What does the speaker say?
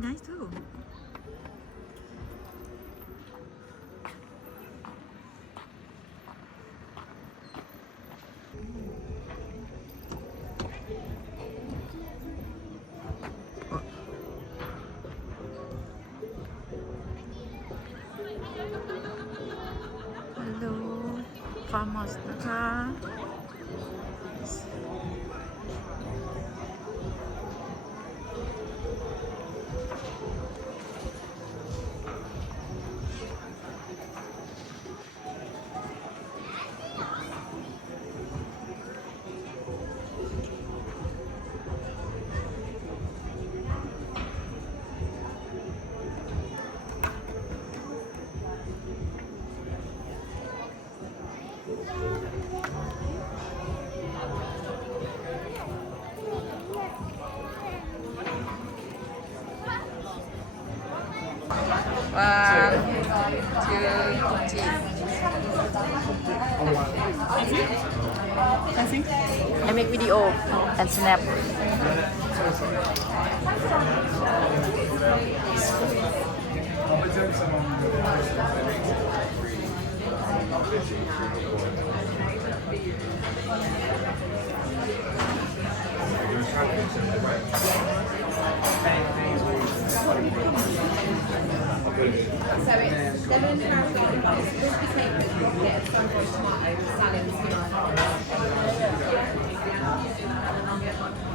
Nice too. Hello, farmers นะคะ One, two, three. I make video and snap. So it's 7 pounds, this became the get a sunrise tomato, salad, and